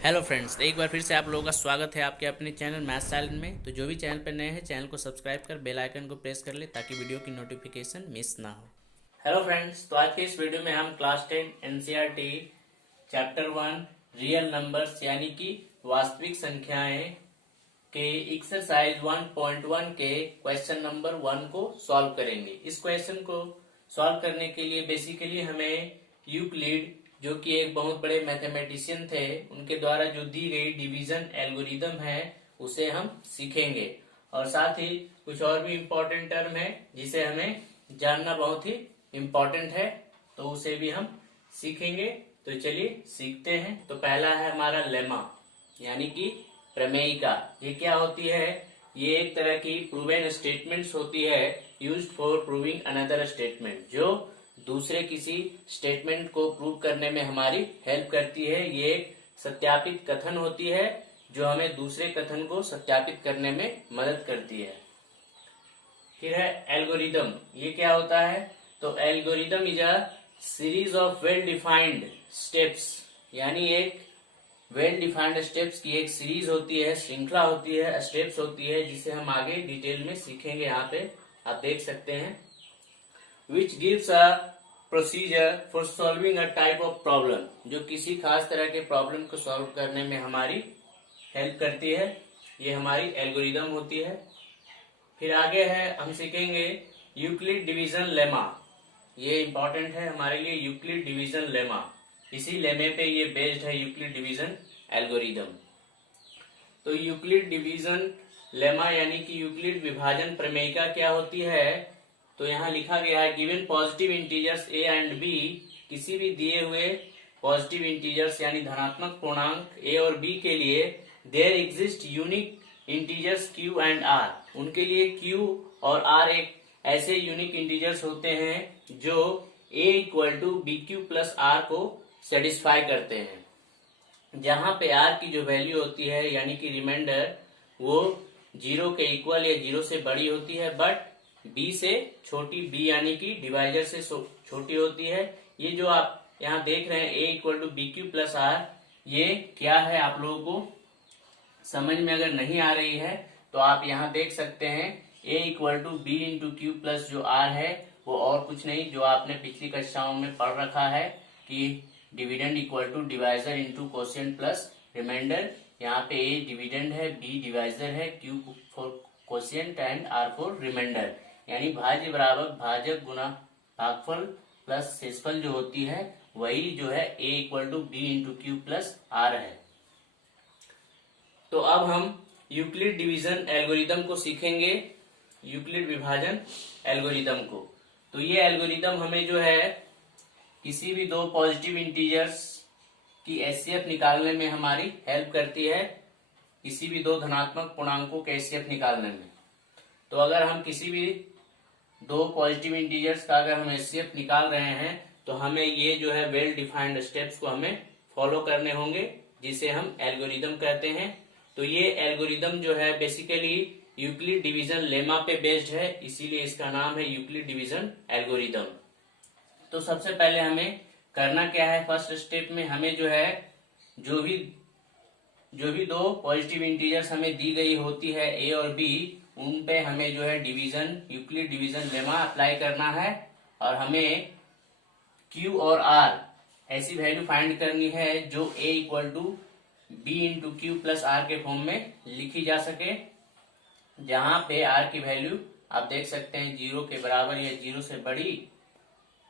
Hello friends, एक बार फिर से आप लोगों का स्वागत है आपके अपने चैनल मैथ साइलेंट में। तो जो भी चैनल पर नए हैं, चैनल को सब्सक्राइब कर बेल आइकन को प्रेस कर ले ताकि वीडियो की नोटिफिकेशन मिस ना हो। हेलो फ्रेंड्स, तो आज के इस वीडियो में हम class 10 NCERT chapter 1 real numbers यानी कि वास्तविक संख्याएं के एक्सरसाइज 1.1 के क्वेश्चन नंबर 1 को सॉल्व करेंगे। इस क्वेश्चन को सॉल्व करने के लिए बेसिकली हमें यूक्लिड, जो कि एक बहुत बड़े मैथमेटिशियन थे, उनके द्वारा जो दी गई डिवीजन एल्गोरिदम है उसे हम सीखेंगे। और साथ ही कुछ और भी इम्पोर्टेंट टर्म है जिसे हमें जानना बहुत ही इम्पोर्टेंट है, तो उसे भी हम सीखेंगे। तो चलिए सीखते हैं। तो पहला है हमारा लेमा यानी कि प्रमेयिका। ये क्या होती है? ये एक तरह की प्रूवन स्टेटमेंट्स होती है, used for proving another statement, जो दूसरे किसी स्टेटमेंट को प्रूव करने में हमारी हेल्प करती है। ये एक सत्यापित कथन होती है जो हमें दूसरे कथन को सत्यापित करने में मदद करती है। फिर है एल्गोरिदम। ये क्या होता है? तो algorithm is a series of well defined steps, यानी एक वेल डिफाइंड स्टेप्स की एक सीरीज होती है, श्रृंखला होती है, स्टेप्स होती है, जिसे हम आगे डिटेल में सीखेंगे। यहाँ पे आप देख सकते हैं। Which gives a procedure for solving a type of problem, जो किसी खास तरह के प्रॉब्लम को सॉल्व करने में हमारी हेल्प करती है। ये हमारी एल्गोरिदम होती है। फिर आगे है, हम सीखेंगे यूक्लिड डिवीजन लेमा। ये इंपॉर्टेंट है हमारे लिए, यूक्लिड डिवीजन लेमा। इसी लेमे पे ये बेस्ड है यूक्लिड डिवीजन एल्गोरिदम। तो यूक्लिड डिवीजन लेमा यानी कि यूक्लिड विभाजन प्रमेयिका क्या होती है? तो यहाँ लिखा गया है, given positive integers a and b, किसी भी दिए हुए पॉजिटिव इंटीजर्स यानी धनात्मक पूर्णांक ए और बी के लिए there exist unique integers q and r, उनके लिए क्यू और आर एक ऐसे यूनिक इंटीजर्स होते हैं जो a equal to b q plus r को सेटिस्फाई करते हैं। जहां पे आर की जो वैल्यू होती है यानी कि रिमाइंडर, वो 0 के इक्वल या 0 से बड़ी होती है, बट बी से छोटी, बी यानी कि डिवाइजर से छोटी होती है। ये जो आप यहाँ देख रहे हैं a equal to b q plus r, ये क्या है आप लोगों को समझ में अगर नहीं आ रही है तो आप यहाँ देख सकते हैं, a equal to b into q plus जो आर है वो और कुछ नहीं, जो आपने पिछली कक्षाओं में पढ़ रखा है कि dividend equal to divisor into quotient plus remainder. यहाँ पे ए डिविडेंड है, बी डिवाइजर है, q for quotient and r for remainder. यानी भाज्य बराबर भाजक गुना भागफल प्लस शेषफल जो होती है वही जो है a equal to b into q plus r है। तो अब हम यूक्लिड डिवीजन एल्गोरिदम को सीखेंगे, यूक्लिड विभाजन एल्गोरिदम को। तो ये एल्गोरिदम हमें जो है किसी भी दो पॉजिटिव इंटीजर्स की एचसीएफ निकालने में हमारी हेल्प करती है, किसी भी दो धनात्मक पूर्णांकों के एचसीएफ निकालने में। तो अगर हम किसी भी दो पॉजिटिव इंटीजर्स का अगर हम एचसीएफ निकाल रहे हैं तो हमें ये जो है वेल डिफाइंड स्टेप्स को हमें फॉलो करने होंगे, जिसे हम एल्गोरिदम कहते हैं। तो ये एल्गोरिदम जो है बेसिकली यूक्लिड डिवीजन लेमा पे बेस्ड है, इसीलिए इसका नाम है यूक्लिड डिवीजन एल्गोरिदम। तो सबसे पहले हमें करना क्या है? फर्स्ट स्टेप में हमें जो है जो भी दो पॉजिटिव इंटीजर्स हमें दी गई होती है ए और बी, उन पे हमें जो है division Euclid division lemma apply करना है। और हमें क्यू और आर ऐसी वैल्यू फाइंड करनी है जो a equal to b into q plus r के फॉर्म में लिखी जा सके, जहां पे आर की वैल्यू आप देख सकते हैं 0 के बराबर या 0 से बड़ी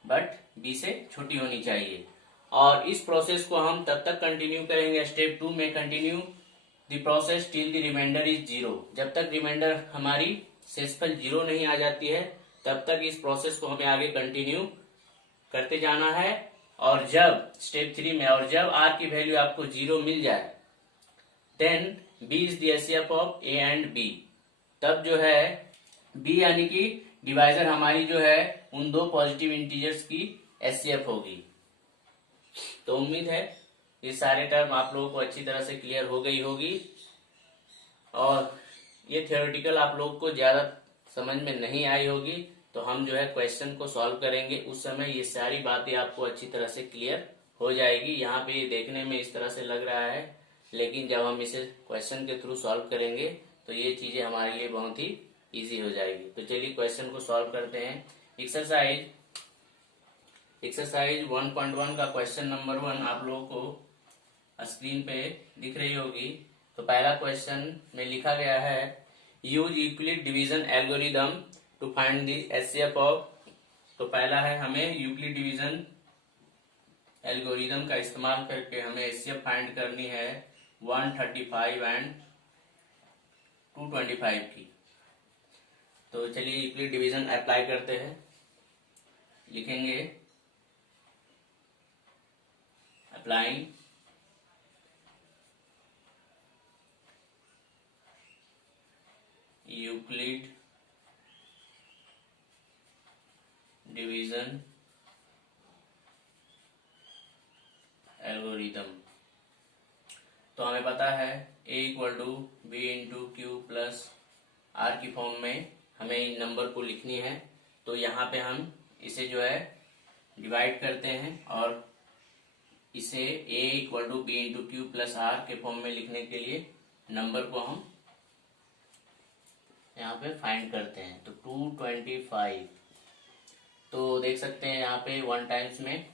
बट बी से छोटी होनी चाहिए। और इस प्रोसेस को हम तब तक कंटिन्यू करेंगे, स्टेप 2 में continue the process till the remainder is 0। जब तक रिमाइंडर हमारी शेषफल 0 नहीं आ जाती है तब तक इस प्रोसेस को हमें आगे कंटिन्यू करते जाना है। और जब स्टेप 3 में और जब आर की वैल्यू आपको 0 मिल जाए, then b is the HCF of a and b. तब जो है बी यानी कि डिवाइजर हमारी जो है उन दो पॉजिटिव इंटीजर्स की एचसीएफ होगी। तो उम्मीद है ये सारे टर्म आप लोगों को अच्छी तरह से क्लियर हो गई होगी, और ये थ्योरेटिकल आप लोग को ज्यादा समझ में नहीं आई होगी। तो हम जो है क्वेश्चन को सॉल्व करेंगे, उस समय ये सारी बातें आपको अच्छी तरह से क्लियर हो जाएगी। यहाँ पे ये देखने में इस तरह से लग रहा है लेकिन जब हम इसे क्वेश्चन के थ्रू सॉल्व करेंगे तो ये चीजें हमारे लिए बहुत ही इजी हो जाएगी। तो चलिए क्वेश्चन को सॉल्व करते हैं। एक्सरसाइज 1.1 का क्वेश्चन नंबर 1 आप लोगों को स्क्रीन पे दिख रही होगी। तो पहला क्वेश्चन में लिखा गया है use Euclid division algorithm to find the HCF of. तो पहला है हमें यूक्लिड डिवीजन एल्गोरिदम का इस्तेमाल करके हमें एचसीएफ फाइंड करनी है 135 एंड 225 की। तो चलिए यूक्लिड डिवीजन अप्लाई करते हैं। लिखेंगे अप्लाइंग यूक्लिड डिवीजन एल्गोरिदम। तो हमें पता है a equal to b into q plus r की फॉर्म में हमें इन नंबर को लिखनी है। तो यहाँ पे हम इसे जो है डिवाइड करते हैं और इसे a equal to b into q plus r के फॉर्म में लिखने के लिए नंबर को हम यहाँ पे फाइंड करते हैं। तो 225, तो देख सकते हैं यहाँ पे 1 टाइम्स में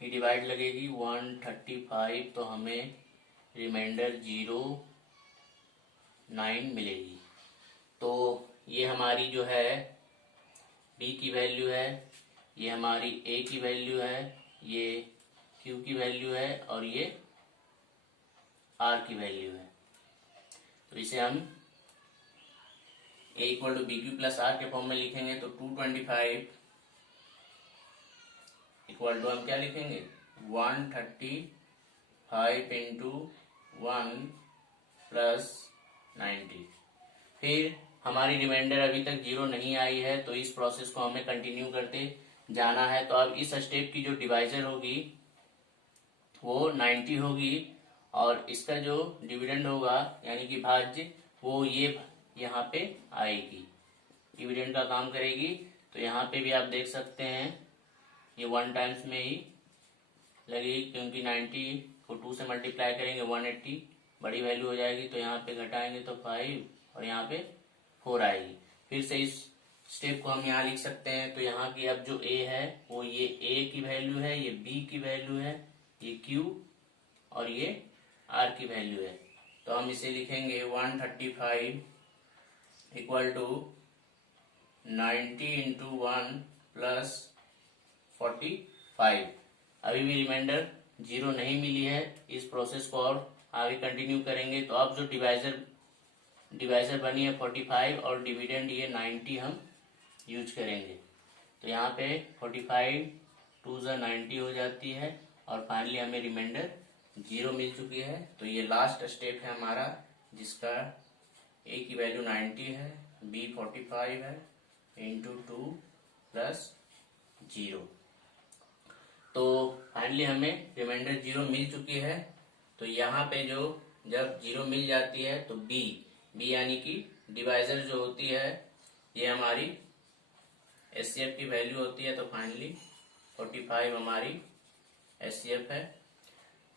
ही डिवाइड लगेगी 135, तो हमें रिमाइंडर 0.9 मिलेगी। तो ये हमारी जो है b की वैल्यू है, ये हमारी a की वैल्यू है, ये q की वैल्यू है और ये r की वैल्यू है। तो इसे हम a equal to b q plus r के फॉर्म में लिखेंगे। तो 225 इक्वल टू हम क्या लिखेंगे 135 इंटू 1 प्लस 90। फिर हमारी रिमाइंडर अभी तक 0 नहीं आई है, तो इस प्रोसेस को हमें कंटिन्यू करते जाना है। तो अब इस स्टेप की जो डिवाइजर होगी वो 90 होगी और इसका जो डिविडेंड होगा यानी कि भाज्य वो ये यहाँ पे आएगी, डिविडेंड का काम करेगी। तो यहाँ पे भी आप देख सकते हैं ये 1 टाइम्स में ही लगेगी, क्योंकि 90 को 2 से मल्टीप्लाई करेंगे 180 बड़ी वैल्यू हो जाएगी। तो यहाँ पे घटाएंगे तो 5 और यहाँ पे 4 आएगी। फिर से इस स्टेप को हम यहाँ लिख सकते हैं। तो यहाँ की अब जो a है वो ये a की वैल्यू है, ये b की वैल्यू है, ये q और ये r की वैल्यू है। तो हम इसे लिखेंगे 135 इक्वल टू 90 इंटू 1 प्लस 45। अभी भी रिमाइंडर 0 नहीं मिली है। इस प्रोसेस को और आगे कंटिन्यू करेंगे। तो अब जो डिवाइजर बनी है 45 और डिविडेंड ये 90 हम यूज करेंगे। तो यहाँ पे 45 2 × 90 हो जाती है और फाइनली हमें रिमाइंडर 0 मिल चुकी है। तो ये लास्ट स्टेप है हमारा, जिसका a की वैल्यू 90 है, b 45 है, इंटू 2 प्लस 0। तो फाइनली हमें रिमाइंडर 0 मिल चुकी है। तो यहाँ पे जो जब 0 मिल जाती है तो b यानी कि डिवाइजर जो होती है ये हमारी एचसीएफ की वैल्यू होती है। तो फाइनली 45 हमारी एचसीएफ है।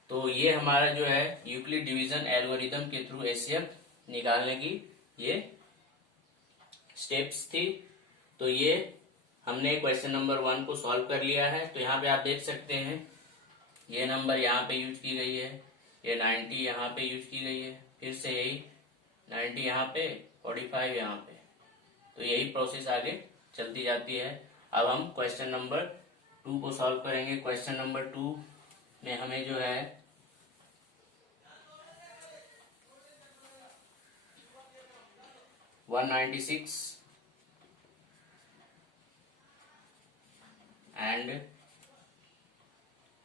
तो ये हमारा जो है यूक्लिड डिवीजन एल्गोरिदम के थ्रू एचसीएफ निकालने की ये स्टेप्स थी। तो ये हमने क्वेश्चन नंबर 1 को सॉल्व कर लिया है। तो यहाँ पे आप देख सकते हैं ये नंबर यहाँ पे यूज की गई है, ये 90 यहाँ पे यूज की गई है, फिर से यही 90 यहाँ पे, 45 यहाँ पे। तो यही प्रोसेस आगे चलती जाती है। अब हम क्वेश्चन नंबर 2 को सॉल्व करेंगे। क्वेश्चन नंबर 2 में हमें जो है $196 एंड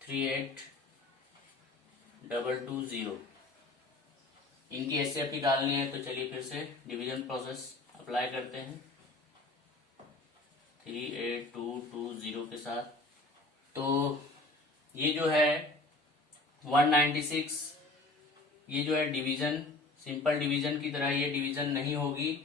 38220 इनकी एचसीएफ निकालनी है। तो चलिए फिर से डिवीजन प्रोसेस अप्लाई करते हैं 38220 के साथ। तो ये जो है 196, ये जो है डिवीजन सिंपल डिवीजन की तरह ये डिवीजन नहीं होगी,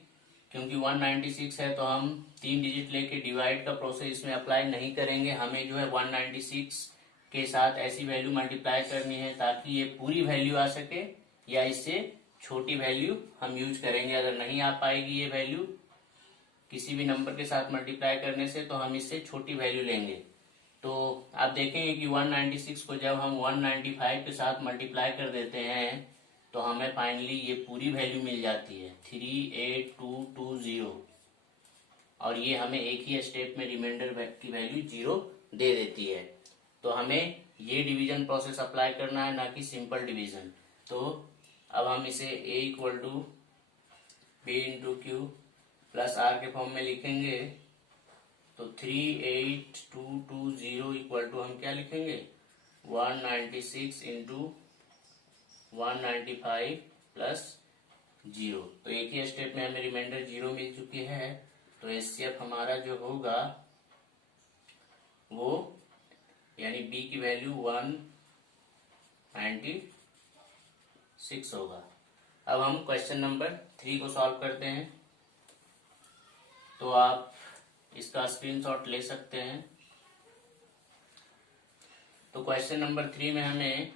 क्योंकि 196 है तो हम 3 डिजिट लेके डिवाइड का प्रोसेस इसमें अप्लाई नहीं करेंगे। हमें जो है 196 के साथ ऐसी वैल्यू मल्टीप्लाई करनी है ताकि ये पूरी वैल्यू आ सके, या इससे छोटी वैल्यू हम यूज करेंगे। अगर नहीं आ पाएगी ये वैल्यू किसी भी नंबर के साथ मल्टीप्लाई करने से, तो हम इससे छोटी वैल्यू लेंगे। तो आप देखेंगे कि 196 को जब हम 195 के साथ मल्टीप्लाई कर देते हैं तो हमें फाइनली ये पूरी वैल्यू मिल जाती है 38220, और ये हमें एक ही स्टेप में रिमाइंडर की वैल्यू 0 दे देती है। तो हमें ये डिवीजन प्रोसेस अप्लाई करना है, ना कि सिंपल डिवीजन। तो अब हम इसे a equal to b into q plus r के फॉर्म में लिखेंगे। तो 38220 इक्वल टू हम क्या लिखेंगे 196 इंटू 195 प्लस 0। तो एक ही स्टेप में हमें रिमाइंडर 0 मिल चुकी है। तो एचसीएफ हमारा जो होगा वो यानी बी की वैल्यू 196 होगा। अब हम क्वेश्चन नंबर 3 को सॉल्व करते हैं। तो आप इसका स्क्रीनशॉट ले सकते हैं। तो क्वेश्चन नंबर 3 में हमें,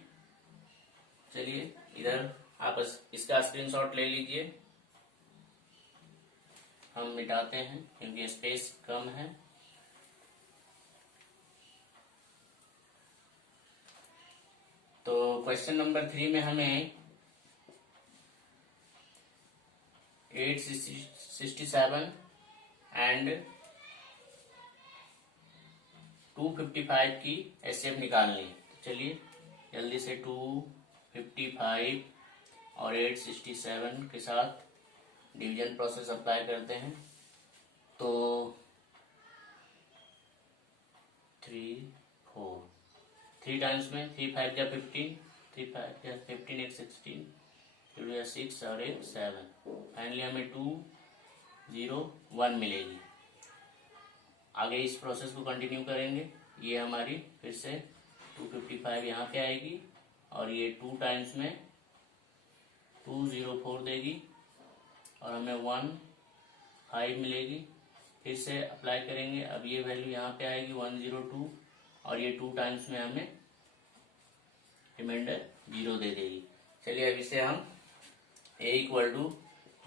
चलिए इधर आप इसका स्क्रीनशॉट ले लीजिए, हम मिटाते हैं क्योंकि स्पेस कम है। तो क्वेश्चन नंबर 3 में हमें 867 एंड 255 की एचसीएफ निकालनी है। चलिए जल्दी से 255 और 867 के साथ डिवीजन प्रोसेस अप्लाई करते हैं। तो 3 टाइम्स में 3 5 जा 15, 3 5 जा 15 एक 16, 2 6 और एक 7, फाइनली हमें 201 मिलेगी। आगे इस प्रोसेस को कंटिन्यू करेंगे। ये हमारी फिर से 255 यहाँ पे आएगी और ये 2 टाइम्स में 204 देगी और हमें 15 मिलेगी। फिर से अप्लाई करेंगे। अब ये वैल्यू यहाँ पे आएगी 102 और ये 2 टाइम्स में हमें रिमाइंडर 0 दे देगी। चलिए अब इसे हम a equal to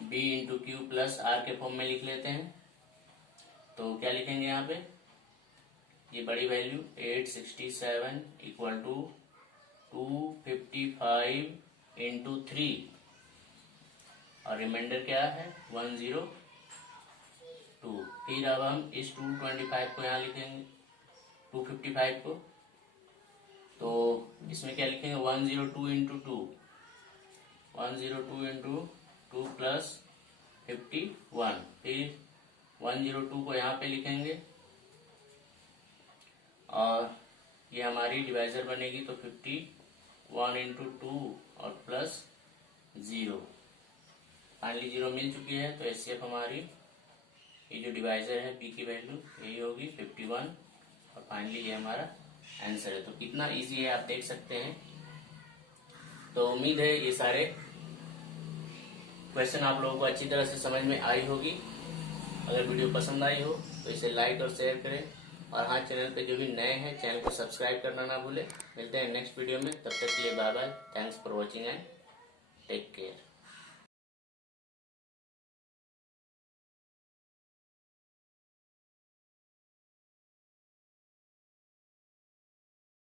b into q plus r के फॉर्म में लिख लेते हैं। तो क्या लिखेंगे यहाँ पे, ये बड़ी वैल्यू 867 इक्वल टू 255 इंटू 3 और रिमाइंडर क्या है 102। फिर अब हम इस 225 को यहाँ लिखेंगे 255 को। तो इसमें क्या लिखेंगे 102 इंटू 2, 102 इंटू 2 प्लस 51। फिर 102 को यहाँ पे लिखेंगे और ये हमारी डिवाइजर बनेगी। तो 51 इंटू 2 और प्लस 0, फाइनली 0 मिल चुकी है। तो एचसीएफ हमारी ये जो डिवाइजर है पी की वैल्यू यही होगी 51 और फाइनली ये हमारा आंसर है। तो कितना इजी है आप देख सकते हैं। तो उम्मीद है ये सारे क्वेश्चन आप लोगों को अच्छी तरह से समझ में आई होगी। अगर वीडियो पसंद आई हो तो इसे लाइक और शेयर करें, और हाँ चैनल पे जो भी नए हैं चैनल को सब्सक्राइब करना ना भूलें। मिलते हैं नेक्स्ट वीडियो में, तब तक के लिए bye bye. Thanks for watching and take care.